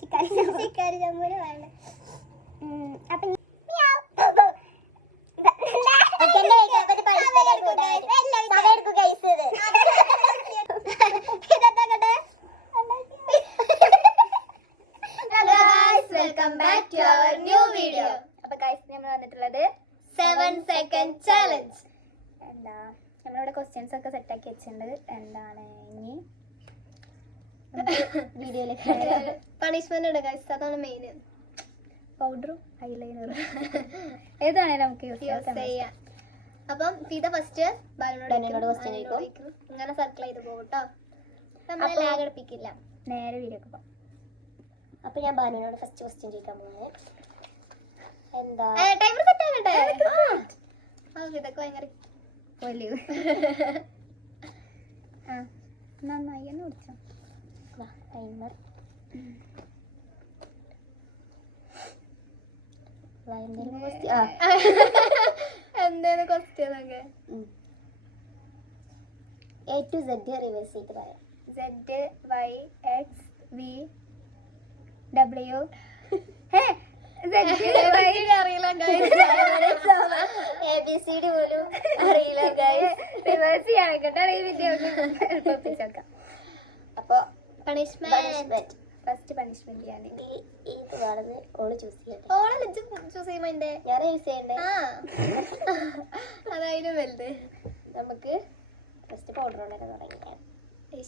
ചിക്കാരി ചമ്മൂര് വേണ്ട. അപ്പൊ welcome back to our new video. അപ്പൊ ഗൈസ് നമ്മൾ വന്നിട്ടുള്ളത് 7 സെക്കൻഡ് ചാലഞ്ച്. എന്താ നമ്മളിവിടെ ക്വസ്റ്റ്യൻസ് ഒക്കെ സെറ്റ് ആക്കി വെച്ചിട്ടുണ്ട്. എന്താണ് ഇനി വീഡിയോയിലേക്ക് പണിഷ്മെന്റ് ഉണ്ട് ഗൈസ്, അതാണ് മെയിൻ. പൗഡറും ഐലൈനറും ഏതാണേലും നമുക്ക് യൂസ് ചെയ്യാം. അപ്പം ഫീത ഫസ്റ്റ് ബാലനോട് ക്വസ്റ്റ്യൻ ചോദിക്കും. ഇങ്ങനെ സർക്കിൾ ചെയ്ത് പോകും കേട്ടോ, നമ്മളെ ലാഗ് അടുപ്പിക്കില്ല. നേരെ വീഡിയോ പോകാം. അപ്പൊ ഞാൻ ബാലുവിനോട് ഫസ്റ്റ് ക്വസ്റ്റ്യൻ ചോദിക്കാൻ പോകുന്നത് എന്താ ടൈമർ സെറ്റ് ആകട്ടെ. ഇതൊക്കെ ഭയങ്കര നന്നായി എന്ന് വിളിച്ചോ ടൈമർ. എന്താണ് ക്വസ്റ്റ്യൻ ഒക്കെ A to Z റിവേഴ്സ് ചെയ്ത് പറയാം. ZYXVW അറിയില്ല ABCD പോലും അറിയില്ല റിവേഴ്സ് ചെയ്യാൻ അപ്പൊ പണിഷ്മെന്റ് ഫസ്റ്റ് പണിഷ്മെന്റ് ചെയ്യാണെങ്കിൽ ഇത് കാണുന്നത് ഓള് ചൂസ് ചെയ്യട്ടെ. ഓളെ ചൂസ് ചെയ്യുമ്പോ ഞാൻ യൂസ് ചെയ്യണ്ടേ? അതായത് വലുത്. നമുക്ക് ഫസ്റ്റ് പൗഡർ കൊണ്ടൊക്കെ തുടങ്ങിയാൽ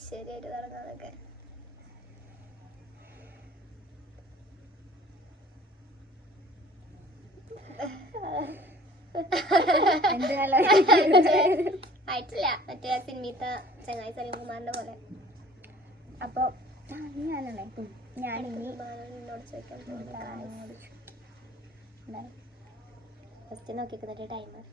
ശരിയായിട്ട് തുടങ്ങാതൊക്കെ. ആയിട്ടില്ല, മറ്റേ സിനിമത്തെ ചങ്ങായി സലീംകുമാറിന്റെ പോലെ. അപ്പൊ ഞാനോട് ചോദിക്കാൻ ഫസ്റ്റ് നോക്കിക്കുന്നതിന്റെ ടൈമർ.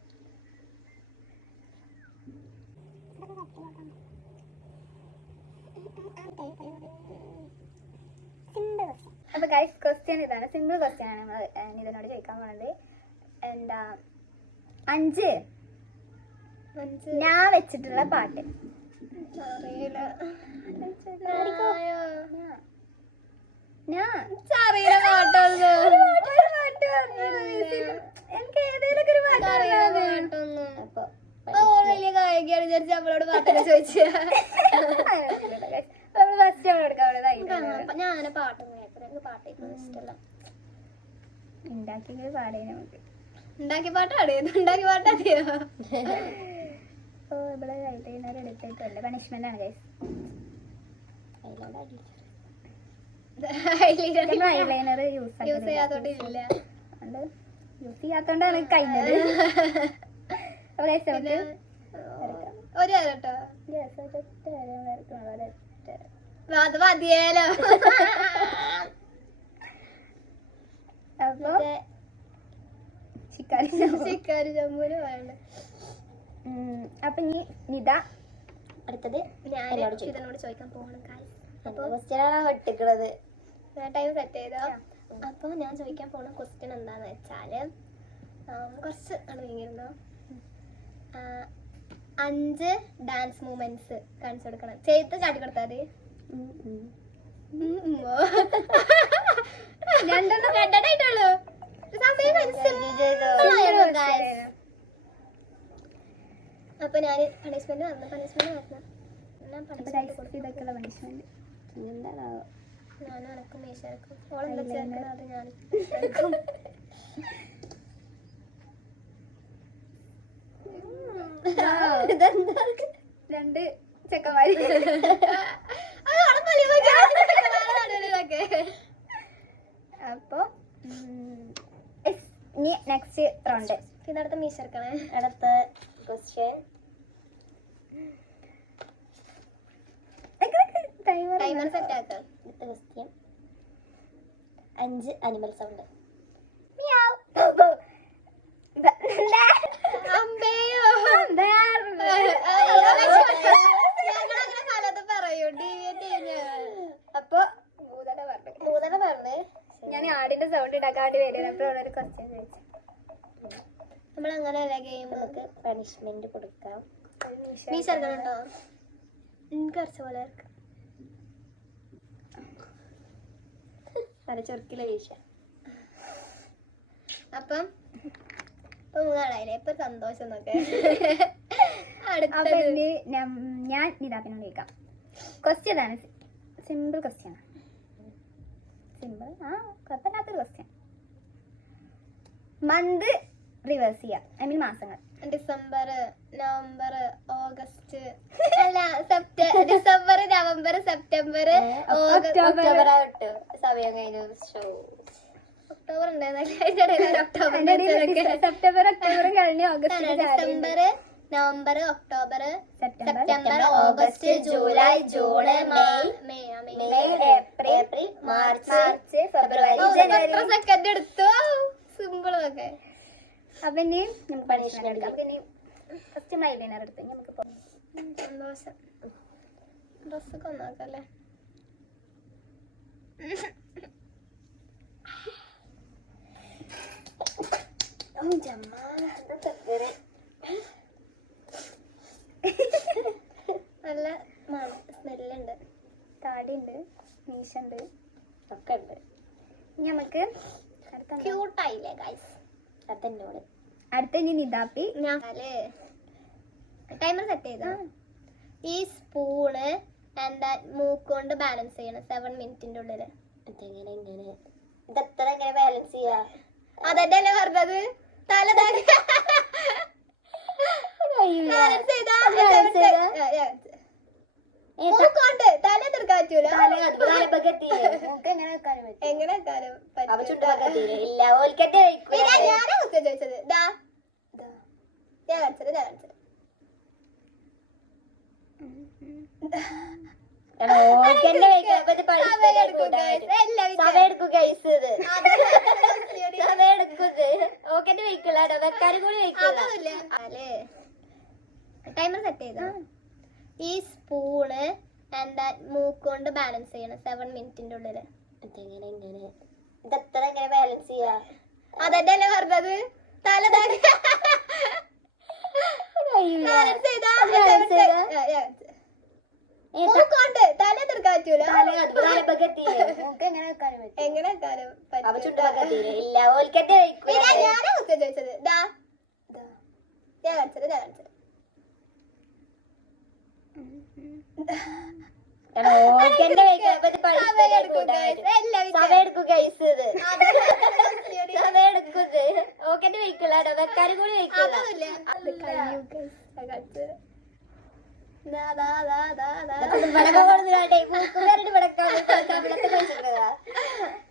അപ്പൊ ഗൈസ് ക്വസ്റ്റ്യൻ ഇതാണ്, സിമ്പിൾ ക്വസ്റ്റ്യൻ ആണ് നമ്മൾ ഇതിനോട് ചോദിക്കാൻ പോകുന്നത്. എന്താ 5 ഞാൻ വെച്ചിട്ടുള്ള പാട്ട്. എനിക്ക് ഏതെങ്കിലും ഒരു പാട്ട് വലിയ ഗായികയാണ് വിചാരിച്ച് നമ്മളോട് പാട്ടൊക്കെ ചോദിച്ചു. ഞാനെ പാട്ടൊന്നും കേൾക്കുന്നത്, പാട്ട് കേൾക്കുന്നത് ഇഷ്ടമല്ല. ഉണ്ടാക്കി പാടേ നമുക്ക് ഉണ്ടാക്കി പാട്ടാണ് ഉണ്ടാക്കി പാട്ടാതെയോ. ഓ ഇവിടെ എടുത്തിട്ടല്ല പണിഷ്മെന്റ് ആണ് ഗൈസ്. ഐലൈനർ യൂസ് ചെയ്യാത്തോണ്ടില്ല, യൂസ് ചെയ്യാത്തോണ്ടാണ് കഴിഞ്ഞത്. ഒരു കേട്ടോ അത് മതിയേലോ. അപ്പൊ ചിക്കാരി ചമ്മൂര് വേണ്ട. അപ്പൊ ഇനി നിത അടുത്തത് ഞാൻ ഇതിനോട് ചോദിക്കാൻ പോകണം. ഒട്ടിക്കണത് ടൈം സെറ്റ് ചെയ്തോ. അപ്പൊ ഞാൻ ചോദിക്കാൻ പോണ ക്വസ്റ്റ്യൻ എന്താന്ന് വെച്ചാല് കുറച്ച് നീങ്ങിരുന്നോ 5 ഡാൻസ് മൂവ്മെന്റ്സ് കാണിച്ചു കൊടുക്കണം. ചെയ്ത് കാട്ടിക്കൊടുത്താൽ രണ്ടെണ്ണം രണ്ടായിട്ടുള്ളൂ. അപ്പൊ ഞാൻ പണിഷ്മെന്റ് വരണം ഞാൻ അനക്കും മേശക്കും ഓളെന്താ ചേർക്കണം അത് ഞാൻ രണ്ട് ചെക്കന്മാര്. അപ്പൊ ഇനി നെക്സ്റ്റ് റൗണ്ട് ഇതടുത്ത മീശർക്കണേ. അടുത്ത ക്വസ്റ്റ്യൻ ടൈമർ സെറ്റ് ആക്കാം. അടുത്ത ക്വസ്റ്റ്യൻ 5 അനിമൽ സൗണ്ട്. അപ്പൊ മൂതല പറഞ്ഞ് ഞാൻ ആടിന്റെ സൗണ്ട് ഉണ്ടാക്കാണ്ട് വരും. അപ്പോഴാണ് ഒരു ക്വസ്റ്റ്യൻ ചോദിച്ചത്. നമ്മളങ്ങനെയല്ല ഗെയിം. നമുക്ക് പണിഷ്മെന്റ് കൊടുക്കാം. നീ ചേർക്കണുണ്ടോ? എനിക്ക് കുറച്ച് പോലെ തലച്ചൊറുക്കിലെ വീഴ്ച. അപ്പം ഇപ്പൊ 3 ആളായില്ലേ, ഇപ്പൊ സന്തോഷം എന്നൊക്കെ. ഞാൻ നിതാപ്പിനോട് ചോദിക്കാം. ക്വസ്റ്റ്യൻ ആണ്, സിമ്പിൾ ക്വസ്റ്റ്യൻ ആണ്. സിമ്പിൾ കുഴപ്പമില്ലാത്തൊരു ക്വസ്റ്റ്യൻ. മന്ത് റിവേഴ്സ് ചെയ്യാം, ഐ മീൻ മാസങ്ങൾ. ഡിസംബർ, നവംബർ, ഓഗസ്റ്റ് അല്ല December, November, September, October September October കഴിഞ്ഞ് August. December, November, October, September, August, July, June, May, April, March, February, January. Second എടുത്തു. Simple ഒക്കെ. അപ്പൊ ഇനി നമുക്ക് പണിഷ്മെന്റ് എടുക്കാം. അപ്പൊ ഇനി ഫസ്റ്റ് ഐലൈനർ എടുത്ത് നമുക്ക് സന്തോഷം. ഡ്രസ്സൊക്കെ ഒന്നാക്കല്ലേ. നല്ല സ്മെല്ലുണ്ട്, താടിയുണ്ട്, മീശുണ്ട്, ഒക്കെ ഉണ്ട്. ഇനി നമുക്ക് ക്യൂട്ടായില്ലേ ഗൈസ്. അതെന്നോട് അടുത്ത ഇനി നിതാപ്പി. ടൈമർ സെറ്റ് ചെയ്ത ഈ സ്പൂണ് എന്താ മൂക്കൊണ്ട് ബാലൻസ് ചെയ്യണം 7 മിനിറ്റിന്റെ ഉള്ളില്. ഇതെങ്ങനെ ഇതെത്ര എങ്ങനെ ബാലൻസ് ചെയ്യാ? അതല്ലേ പറഞ്ഞത്. തല മൂക്കൊണ്ട് തല തീർക്കാൻ പറ്റൂല. എങ്ങനെ വെക്കാനും ഞാനാ കുറ്റം ചോദിച്ചത്. ഞാൻ കാണിച്ചത് ടൈമർ സെറ്റ് ചെയ്ത ഈ സ്പൂണ് എന്താ മൂക്കൊണ്ട് ബാലൻസ് ചെയ്യണം 7 മിനിറ്റിന്റെ ഉള്ളില്. ഇതെത്ര എങ്ങനെ ബാലൻസ് ചെയ്യാ? അതല്ലേ പറഞ്ഞത്. തല മൂക്കൊണ്ട് തല തീർക്കാൻ പറ്റൂല. എങ്ങനെ വെക്കാനും ഞാനാ കുറ്റം ചോദിച്ചത്. ഞാൻ കാണിച്ചത്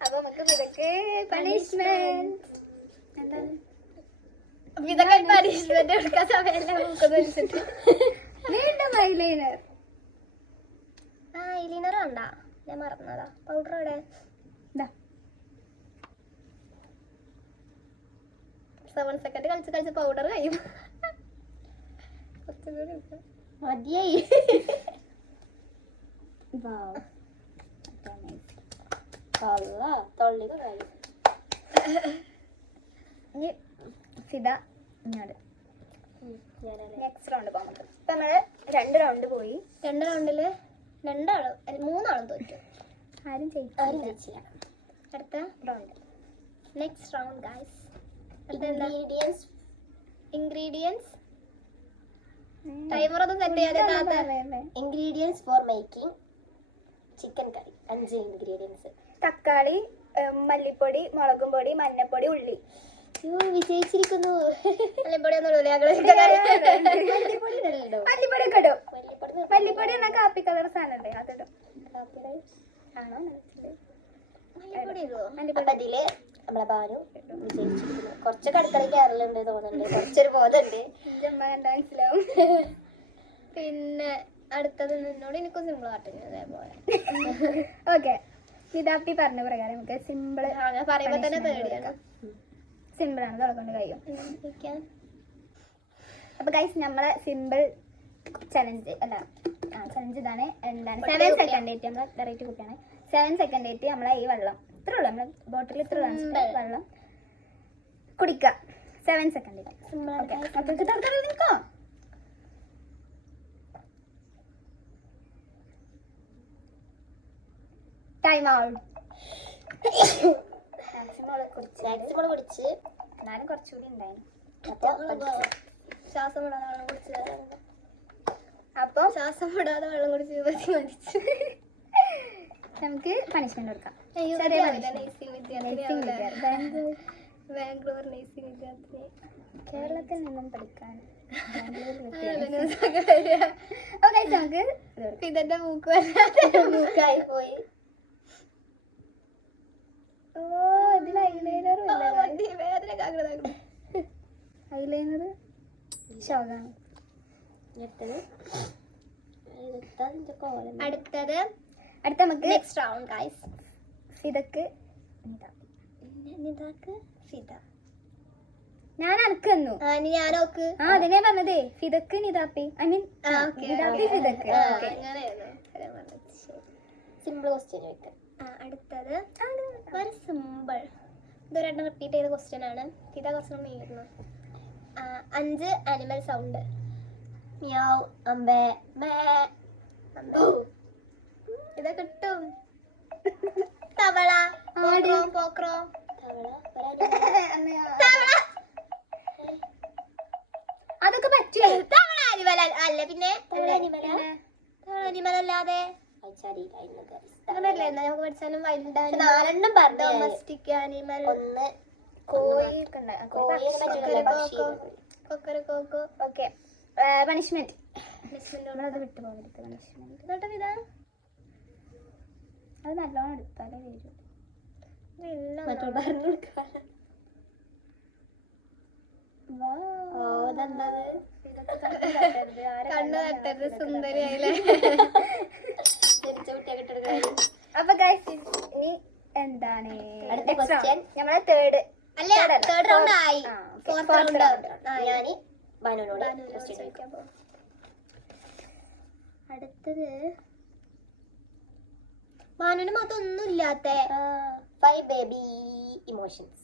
അപ്പൊ നമുക്ക് ഇതൊക്കെ പണിഷ്മെന്റ്. ഇതൊക്കെ പണിഷ്മെന്റ് എടുക്കാൻ സമയമില്ല. വീണ്ടും ഐലൈനർ. ഐലൈനർ വേണ്ട, ഞാൻ മറന്നതാ. പൗഡർ എവിടെ? 7 സെക്കൻഡ് കളിച്ച് പൗഡർ കഴിയും. മതിയായി. ഫിദ നെക്സ്റ്റ് റൗണ്ട് പോകാം. ഇപ്പൊ നമ്മള് 2 റൗണ്ട് പോയി. 2 റൗണ്ടില് 3 ആളും തോറ്റു. ആരും ജയിച്ചില്ല. അടുത്ത round, next round guys. Ingredients timer ഒന്നും സെറ്റ് ചെയ്യാതെ. Ingredients for making chicken curry. 5 ingredients: തക്കാളി, മല്ലിപ്പൊടി, മുളകും പൊടി, മഞ്ഞപ്പൊടി, ഉള്ളി. വിജയിച്ചിരിക്കുന്നു. മല്ലിപ്പൊടി ഇടും. മല്ലിപ്പൊടി എന്നാ കാപ്പി കളർ സാധനം അതിടും. ആണോ? അതില് നമ്മളെ ബാനു വിജയിച്ചിരിക്കുന്നു. കുറച്ച് അടുക്കള കയറലുണ്ട് തോന്നുന്നുണ്ട്, കുറച്ചൊരു ബോധമുണ്ട്. മനസ്സിലാവും. പിന്നെ അടുത്തത് നിന്നോട് എനിക്കും സിമ്പിൾ കാട്ടുന്നു അതേപോലെ. ഓക്കെ, നിതാപ്പി പറഞ്ഞ പ്രകാരം നമുക്ക് സിമ്പിൾ പറയുമ്പോ തന്നെ പേടിയാണ്. സിമ്പിൾ ആണ്, തുടക്കൊണ്ട് കഴിയും. അപ്പൊ ഗൈസ്, നമ്മളെ സിമ്പിൾ ചലഞ്ച് ചലഞ്ച് ഇതാണ്. എന്താണ് 7 സെക്കൻഡ് ആയിട്ട് നമ്മളെ വെറൈറ്റി കുട്ടിയാണ്. 7 സെക്കൻഡ് ആയിട്ട് നമ്മളെ ഈ വെള്ളം ഇത്ര ഉള്ളു, നമ്മളെ ബോട്ടിൽ ഇത്ര വെള്ളം കുടിക്കുക. 7 സെക്കൻഡ്. നിൽക്കോ? Time out. മാക്സിമം കുടിച്ച് എന്നാലും കുറച്ചുകൂടി ഉണ്ടായിരുന്നു. ശ്വാസം വിടാതെ വെള്ളം കുടിച്ച് അപ്പൊ ശ്വാസം വിടാതെ വെള്ളം കുടിച്ച് മരിച്ചു. നമുക്ക് പണിഷ്മെന്റ് കൊടുക്കാം. ബാംഗ്ലൂർ നേഴ്സിംഗ് വിദ്യാർത്ഥിനി കേരളത്തിൽ നിന്നും പഠിക്കാൻ നമുക്ക് ഇതിന്റെ മൂക്ക് മൂക്കായി പോയി. ഓ ഇതിൽ ഐലൈനർ ഐലൈനർ ശോകാണ്. അടുത്തത് അടുത്ത നമുക്ക് നെക്സ്റ്റ് റൗണ്ട് ഗൈസ്. ഫിദക്ക് നിതാക്ക് ഫിദ. ഞാൻ അനക്ക് തന്നു. ഇനി ഞാൻ നോക്ക്. അതിനെ പറഞ്ഞതേ ഫിദക്ക് നിതാപ്പി ഐ മീൻ നിതാപ്പി ഫിദക്ക്. സിമ്പിൾ ക്വസ്റ്റ്യൻ ചോദിക്കാം. അടുത്തത് വെരി സിമ്പിൾ. ഇതൊരെണ്ണം റിപ്പീറ്റ് ചെയ്ത ക്വസ്റ്റ്യൻ ആണ്. ഫിദ കുറച്ച് നീരുന്നു. 5 ആനിമൽ സൗണ്ട്. മ്യാവ്, അമ്പേ, മേ. ഇത് കിട്ടും. തവള, പോക്രോ. അതൊക്കെ പറ്റും. തവള അനിമൽ അല്ല, പിന്നെ തവള അനിമൽ അല്ലാതെ അങ്ങനല്ലേ നമുക്ക് പഠിച്ചാലും വൈൽഡ് ആനിമൽ, ഡൊമസ്റ്റിക് ആനിമൽ, കോഴി കൊക്കരക്കോക്കോ. ഓക്കെ പണിഷ്മെന്റ് നമ്മളത് വിട്ടു പോകരുത്. പണിഷ്മെന്റ് ഇതാ അത് നല്ലോണം എടുത്താലേ വരും. കണ്ണു തട്ടരുത്, സുന്ദരിയായില്ലേ. അപ്പൊ ഗൈസ് ഇനി എന്താണ് നമ്മളെ തേർഡ് റൗണ്ട് ആയി. ഫോർത്ത് റൗണ്ട് ഞാന് അടുത്തത് മാനുവിന് മാത്രം ഒന്നും ഇല്ലാത്ത 5 baby emotions.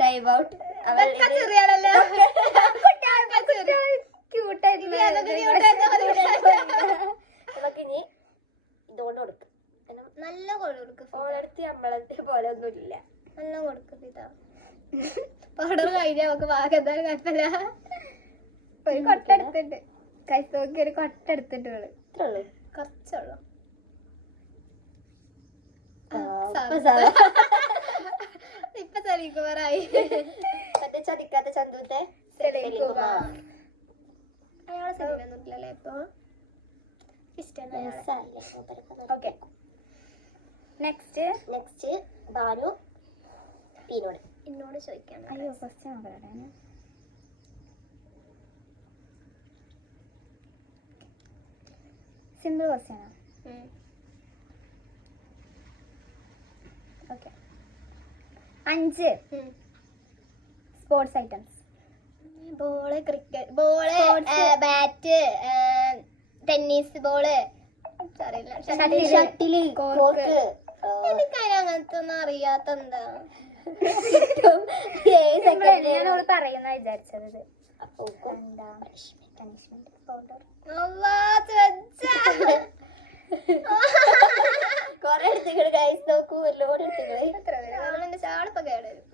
Time out. ചെറിയാണല്ലോ. നമുക്കിനി ഇതുകൊണ്ട് കൊടുക്കും. നല്ല കൊടുക്കും. ഓളടുത്ത് നമ്മളത്തെ പോലെ ഒന്നുമില്ല. നല്ല കൊടുക്കും. ഇതാ പൗഡർ കഴിഞ്ഞാൽ നമുക്ക് വാക്ക് എന്തായാലും കുഴപ്പമില്ല. ഒരു കൊട്ടെടുത്തിട്ട് കൈസോക്കി ഒരു കൊട്ടെടുത്തിട്ടുള്ളു. ഇത്രേ ഉള്ളു. കുറച്ചുള്ളൂ. ഇപ്പൊ സലീകുമാറായി. മറ്റേ ചതിക്കാത്ത ചന്തുത്തെ അയാളെ സലീലൊന്നുമില്ലല്ലേ ഇപ്പൊ. ഓക്കെ നെക്സ്റ്റ് ബാനു പീനോട് എന്നോട് ചോദിക്കാം. അയ്യോ ക്വസ്റ്റ്യൻ നോക്കട്ടെ. സിമ്പിൾ ക്വസ്റ്റ്യൻ ആണ്. Okay 5 sports items. Ball, cricket ball, bat, tennis ball, shuttle, cork. എനിക്കതിന് അങ്ങനത്തെ ഒന്നും അറിയാത്ത എന്താ. ഞാനോട് പറയുന്ന വിചാരിച്ചത്. കൊറേ എടുത്തുകള് ഗൈസ് നോക്കൂ. ലോഡ് എടുത്തുകള്. എന്റെ ചാളിപ്പ കേടരും.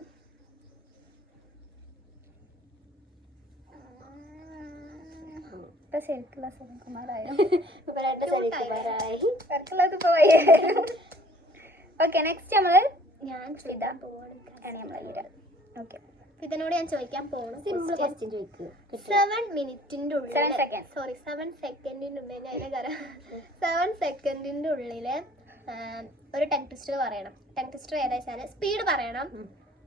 ഇപ്പൊ ശരിക്കുള്ള സലീംകുമാറായോ? ഓക്കെ നെക്സ്റ്റ് നമ്മള് ഞാൻ ഫിദ. ഓക്കെ ഫിദനോട് ഞാൻ ചോദിക്കാൻ പോകണം. സിമ്പിൾ ക്വസ്റ്റ്യൻ ചോദിക്കുക. 7 മിനിറ്റിന്റെ ഉള്ളിൽ 7 സെക്കൻഡിന്റെ ഉള്ളില് ഒരു ടങ് ട്വിസ്റ്റർ പറയണം. ടങ് ട്വിസ്റ്റർ ഏതാ വെച്ചാല് സ്പീഡ് പറയണം.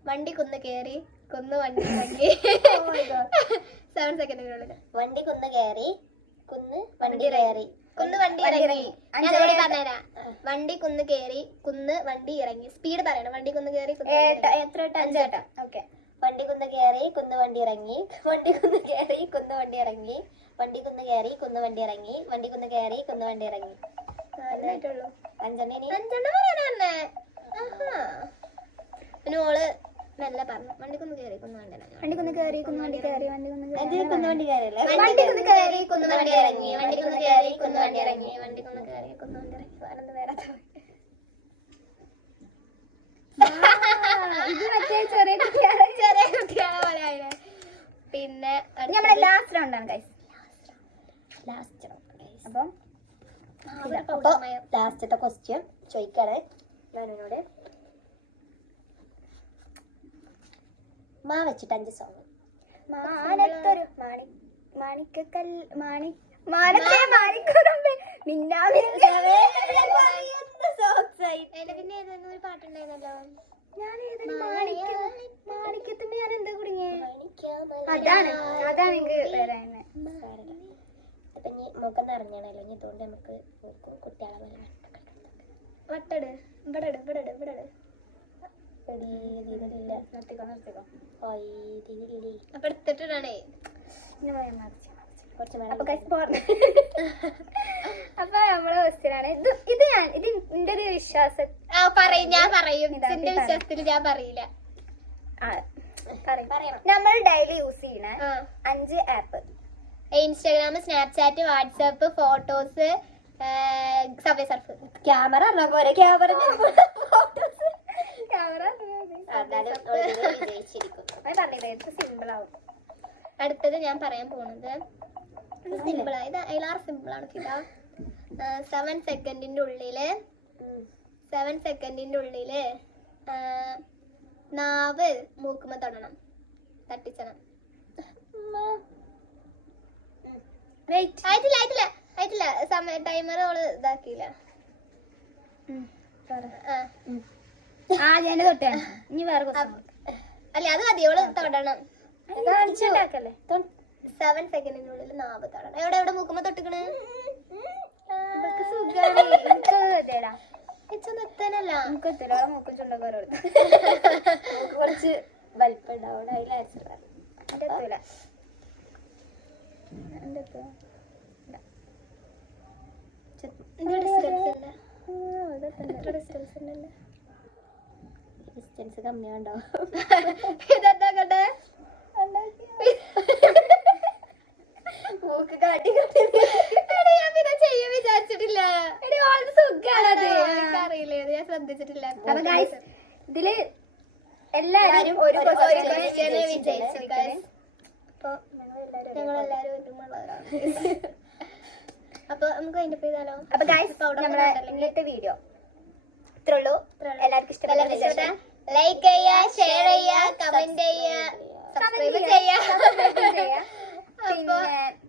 വണ്ടി കുന്ന് കേറി കുന്ന് വണ്ടി ഇറങ്ങി. 7 സെക്കൻഡിനുള്ളിൽ വണ്ടി കുന്ന് കയറി കുന്ന് വണ്ടി കയറി കുന്ന് വണ്ടി ഇറങ്ങി. ഞാൻ അതുകൂടി പറഞ്ഞുതരാം. വണ്ടി കുന്ന് കേറി കുന്ന് വണ്ടി ഇറങ്ങി. സ്പീഡ് പറയണം. വണ്ടി കുന്ന് കേറി എത്ര 5 വട്ടം. ഓക്കെ വണ്ടി കുന്ന് കയറി കുന്ന് വണ്ടി ഇറങ്ങി. വണ്ടി കുന്ന് കയറി കുന്ന് വണ്ടി ഇറങ്ങി. വണ്ടി കുന്ന് കയറി കുന്ന് വണ്ടി ഇറങ്ങി. വണ്ടി കുന്ന് കയറി കുന്ന് വണ്ടി ഇറങ്ങി. 5 പറയാനേ. പിന്നെ ഓള് മെല്ലെ പറഞ്ഞു. വണ്ടിക്കൊന്ന് കയറി കുന്നുവണ്ടി വണ്ടിക്കൊന്ന് കയറി കുന്നുവണ്ടി കയറി വണ്ടിക്കൊന്ന് കുന്നുവണ്ടി കയറിയല്ലേ വണ്ടിക്കൊന്ന് കയറി കുന്നുവണ്ടി ഇറങ്ങി വണ്ടിക്കൊന്ന് കയറി കുന്നുവണ്ടി ഇറങ്ങി വണ്ടിക്കൊന്ന് കയറി കുന്നുവണ്ടി ഇറങ്ങി വേറെന്ത് വേറെ ഇത് മറ്റേ ചെറിയ കുട്ടികളെ പോലെ ആയില്ലേ. പിന്നെ നമ്മളെ ലാസ്റ്റ് റൗണ്ടാണ് ഗൈസ്. അപ്പം ലാസ്റ്റത്തെ ക്വസ്റ്റ്യൻ ചോദിക്കാണ് ഞാനോട്. മാ വെച്ചിട്ട് 5 സോങ്. മാനത്തൊരു മാനത്തെ മാണിക്കുറുമ്പ് പിന്നെ ഏതെങ്കിലും ഒരു പാട്ടുണ്ടായിരുന്നല്ലോ. ഞാൻ മാണിക്കത്തിന്റെ ഞാൻ എന്താ കുടുങ്ങിയേ? അതാണ് എനിക്ക് പറയാനുള്ളത്. അപ്പൊ ഇനി മുഖം നിറഞ്ഞാണല്ലോ, ഇനി ഇതുകൊണ്ട് നമുക്ക് കുട്ടികളെ പോലെ വട്ടട് ഇവിടെ അപ്പൊ എടുത്തിട്ടാണേ അപ്പൊ നമ്മളെ ക്വസ്റ്റ്യനാണ് ഇത് എന്റെ ഒരു വിശ്വാസം. ഞാൻ പറയും എന്റെ വിശ്വാസത്തിൽ ഞാൻ പറയില്ല. നമ്മൾ ഡെയിലി യൂസ് ചെയ്യണ 5 app: Instagram, Snapchat, WhatsApp, photos, subway surf. Camera simple ആവും. അടുത്തത് ഞാൻ പറയാൻ പോണത് സിമ്പിൾ ഇത് എല്ലാവരും സിമ്പിൾ ആണ്. ഇതാ 7 സെക്കൻഡിന്റെ ഉള്ളില് നാവ് മൂക്കുമ്പോ തൊടണം, തട്ടിച്ചണം. ആയിട്ടില്ല സമയ ടൈമർ ഓള് ഇതാക്കിയില്ല. ഇനി വേറെ അല്ല അത് മതി, ഓള് തൊടണം. 7 സെക്കൻഡിനുള്ളിൽ നാവ് തൊടണം. എവിടെ മൂക്കുമ്പോ തൊട്ടിക്കണ്? കുറച്ച് വലിപ്പുണ്ടാവും. ഡിസ്റ്റൻസ് കമ്മിയാണ്ടോ? മൂക്ക് കാട്ടി ഞാൻ ചെയ്യാൻ വിചാരിച്ചിട്ടില്ല. അറിയില്ല, ഞാൻ ശ്രദ്ധിച്ചിട്ടില്ല. ഇതില് എല്ലാരും ഒരു ഞങ്ങളെല്ലാരും ഒരുമുള്ളവരാണ്. അപ്പൊ നമുക്ക് അതിന്റെ ചെയ്താലോ? അപ്പൊ നമ്മളെ ഇന്നത്തെ വീഡിയോ ഇത്രേ ഉള്ളൂ. എല്ലാവർക്കും ഇഷ്ടപ്പെട്ട ലൈക്ക് ചെയ്യുക, ഷെയർ ചെയ്യുക, കമന്റ് ചെയ്യുക, സബ്സ്ക്രൈബ് ചെയ്യുക.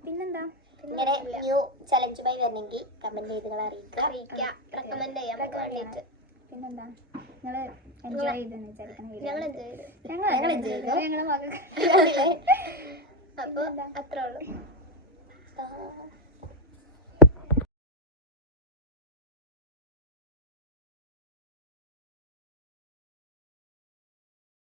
പിന്നെന്താ ഇങ്ങനെ ന്യൂ ചലഞ്ചുമായി വരണമെങ്കിൽ കമന്റ് ചെയ്ത് അറിയിക്കുക, റെക്കമെൻഡ് ചെയ്യാൻ വേണ്ടിയിട്ട്. പിന്നെന്താ ഞങ്ങൾ എൻജോയ് ചെയ്തെന്ന് വിചാരിക്കണം. ഞങ്ങൾ എൻജോയ് ചെയ്തു. ഞങ്ങളെ മകൾ. അപ്പൊ അത്രേ ഉള്ളൂ.